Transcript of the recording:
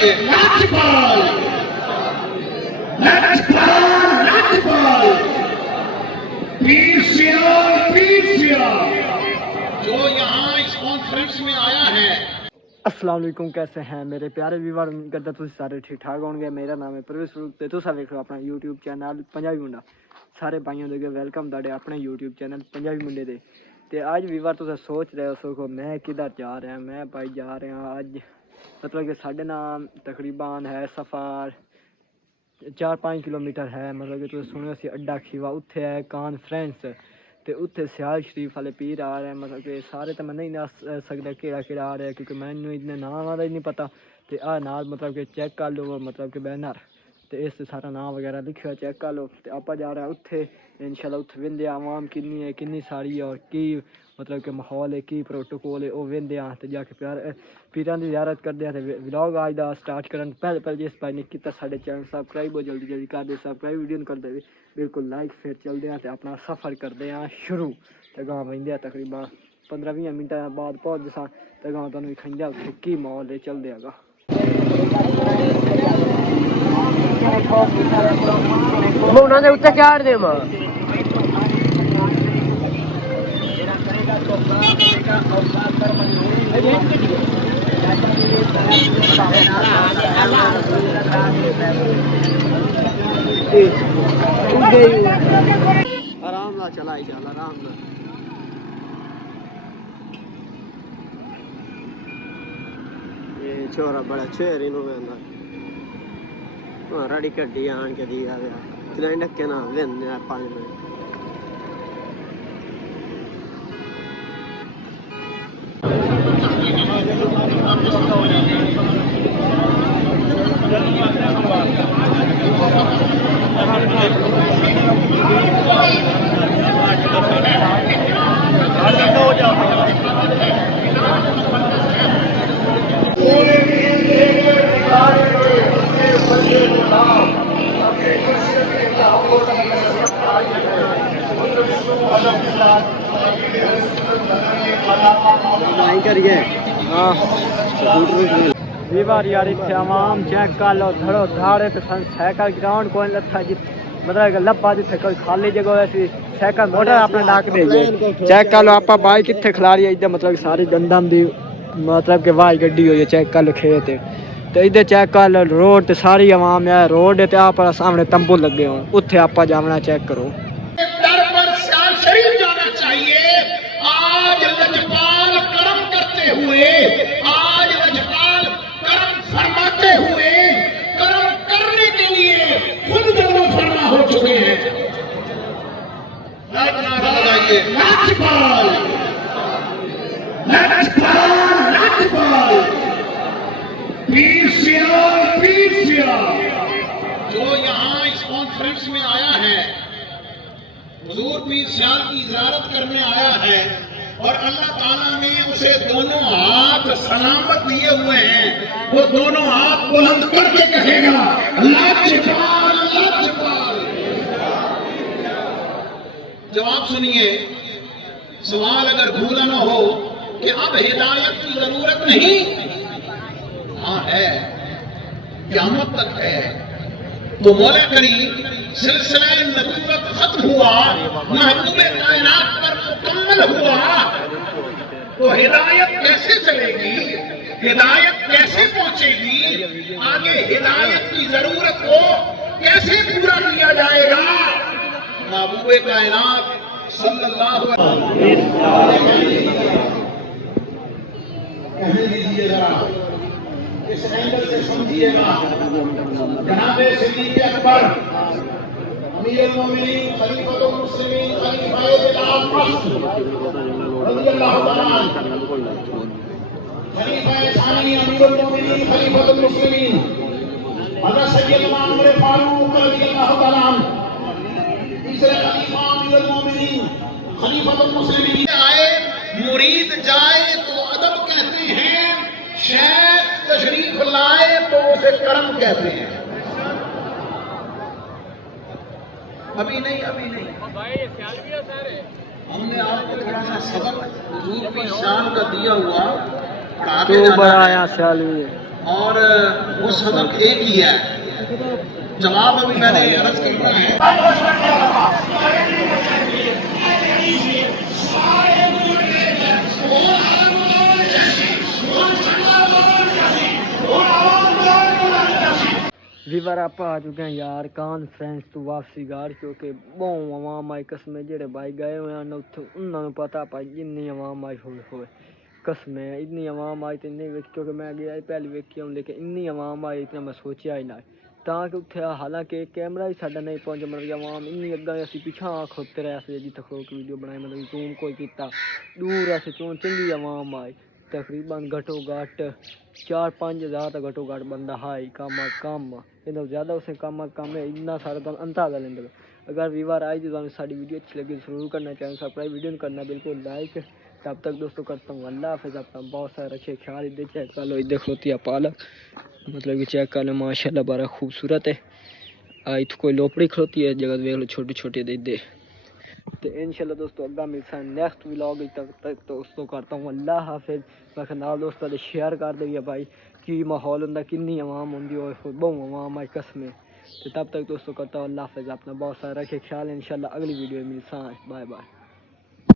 बताइए। जो यहाँ इस कॉन्फ्रेंस में आया है। अस्सलाम वालेकुम, कैसे हैं मेरे प्यारे व्यूअर। उम्मीद करता तुम सारे ठीक ठाक होंगे। मेरा नाम है प्रवेश रूप ते तुसा वेख रहे हो अपना यूट्यूब चैनल पंजाबी मुंडा। सारे भाइयों दे वेलकम तुहाडे अपने यूट्यूब चैनल पंजाबी मुंडे दे। ते आज व्यूअर तुस सोच रहे हो मैं किधर जा रहा। मैं भाई जा रहा अज मतलब कि साढ़े नाम तकरीबन है सफ़र 4-5 किलोमीटर है। मतलब कि तुम सुनो सी अड्डा खीवा उत्थे है कॉन्फ्रेंस ते उत्थे सियाल शरीफ वाले पीर आ रहे हैं। मतलब कि सारे तो मैं नहीं दस सकता केड़ा आ रहा है क्योंकि मैंने इतने नाम का ही नहीं पता। तो आ नाल मतलब कि चेक कर लो मतलब कि बैनर तो इस सारा नाम वगैरह लिखा चेक कर लो। तो आप जा रहे हैं उत्थे इंशाल्लाह। उत्थे वेंदे आवाम किन्नी है किन्नी सारी है और की मतलब कि माहौल है की प्रोटोकॉल है वो वेंदे आ तो जाके प्यार पीरां दी ज़ियारत करते हैं। तो व्लॉग आज दा स्टार्ट करन पहले जिस भाई ने किया साढ़े चैनल सबसक्राइब हो जल्दी जल्दी कर दे। सबसक्राइब वीडियो कर दे बिल्कुल लाइक। फिर चलते हैं तो अपना सफ़र करते हैं शुरू। तो गाँव बंदे तकरीबन 15-20 मिनट बाद पहुँच जसा तो गाँव तुम दिखाइंदा उत्थे की माहौल है चल देगा। उन्होंने उत्ते क्या दे आराम ना चला आराम ना। ये छोरा बड़ा शेर इन रड़ी कड्डी आन के दी सिलेंडर के ना वेन यार 5 मिनट करिए। हाँ यार इतने आवाम चेक कर लो धड़ो धाड़े तो साइकिल ग्राउंड कोई लथा जी मतलब लब्बा जिथे कोई खाली जगह ऐसी साइकिल मोटर अपना डाक दे चेक कर लो। आप बाइक कितने खिलाड़ी है इधर मतलब सारी गंदम दी मतलब कि वाह गड्डी हुई है चेक कर लो खेत तो इधर चेक कर लो रोड तो सारी आवाम है रोड है आप सामने तंबू लगे हो उत्थे आप जाना चेक करो। आज लजपाल कर्म करते हुए आज लजपाल कर्म फरमाते हुए कर्म करने के लिए खुद कर्म फरमा हो चुके हैं। लजपाल लजपाल लजपाल पीर सियाल जो यहाँ इस कॉन्फ्रेंस में आया है हुजूर पीर सियाल की ज़ियारत करने आया है और अल्लाह ताला ने उसे दोनों हाथ सलामत दिए हुए हैं। वो दोनों हाथ बुलंद करके कहेगा लजपाल लजपाल। जवाब सुनिए। सवाल अगर भूला न हो कि अब हिदायत की जरूरत नहीं। हाँ है क़यामत तक है। तो मौला करीम सिलसिला नबूवत खत्म हुआ महबूबे कायनात पर मुकम्मल हुआ तो हिदायत कैसे चलेगी हिदायत कैसे पहुंचेगी आगे हिदायत की जरूरत को कैसे पूरा किया जाएगा। महबूबे कायनात सल्लल्लाहु अलैहि वसल्लम इस एंगल से समझिएगा। जनाबे सिद्दीक़ अकबर अमीरुल मोमिनीन खलीफतुल मुस्लिमीन खलीफाए बिलाल रज़ियल्लाहु ताआला खलीफाए सानी अमीरुल मोमिनीन खलीफतुल मुस्लिमीन हज़रत सय्यदना उमर फारूक रज़ियल्लाहु ताआला तीसरे खलीफा अमीरुल मोमिनीन खलीफतुल मुस्लिमीन आए मुरीद जाए तो अदब कहते हैं शेख तशरीफ लाए तो उसे करम कहते हैं। अभी नहीं हमने आपको थोड़ा सा सबक हुजूर की शान का दिया हुआ तो बड़ा आया और वो सबक एक ही है। जवाब अभी मैंने अर्ज किया है। ਵੀਵਰ ਆਪਾਂ ਆ ਚੁੱਕੇ ਹਾਂ ਯਾਰ ਕਾਨਫਰੰਸ ਤੋਂ ਵਾਪਸੀ ਘਰ, ਕਿਉਂਕਿ ਬਹੁਤ ਆਵਾਮ ਆਈ ਕਸਮੇ ਜਿਹੜੇ ਬਾਈ ਗਏ ਹੋਏ ਹਨ ਉੱਥੇ ਉਹਨਾਂ ਨੂੰ ਪਤਾ ਭਾਈ ਜਿੰਨੀ ਆਵਾਮ ਆਈ ਹੋਏ कस्में इतनी आवाम आई तो नहीं वेख, क्योंकि मैं गया पहले वेखी हूँ लेकिन इन्नी आवाम आई इतना मैं सोचा ही ना ताकि उत्थे हालांकि कैमरा ही साडा नहीं पहुंचा, मतलब आवाम इन्नी अग्गा असी पिछा खड़ोते रहे जिथे खड़ो के वीडियो बनाई, मतलब जूम कोई किया दूर ऐसे चों चंगी आवाम आई तकरीबन घटो घट 4-5 हज़ार तक घटो घट बंदा हाई कम इतना ज़्यादा उसे कम है इतना सारा तुम अंदाजा लेंगे। अगर वीवर आई तो साड़ी वीडियो अच्छी लगी जरूर करना चाहिए, सब्सक्राइब वीडियो करना बिल्कुल लाइक। तब तक दोस्तों करता हूँ अल्लाह हाफ़िज़। अपना बहुत सारा रखे ख्याल। इधर चेक कर लो, इधर खलोती है पालक, मतलब कि चेक कर लो माशाल्लाह बड़ा खूबसूरत है। इतने कोई लोपड़ी खलोती है जगह देख लो छोटी छोटी इधर। तो इंशाल्लाह दोस्तों अग्गा मिलता है नेक्स्ट व्लॉग। तक दोस्तों करता हूँ अल्लाह हाफ़िज़। मैं नाल दोस्तों ने शेयर कर दिया भाई कि माहौल होंगे किन्नी आवाम होंगी और बहुत आवाम आई कसमें। तो तब तक दोस्तों करता हूँ अल्लाह हाफ़िज़। अपना बहुत सारा रखे ख्याल। इंशाल्लाह अगली वीडियो मिलता है। Bye bye.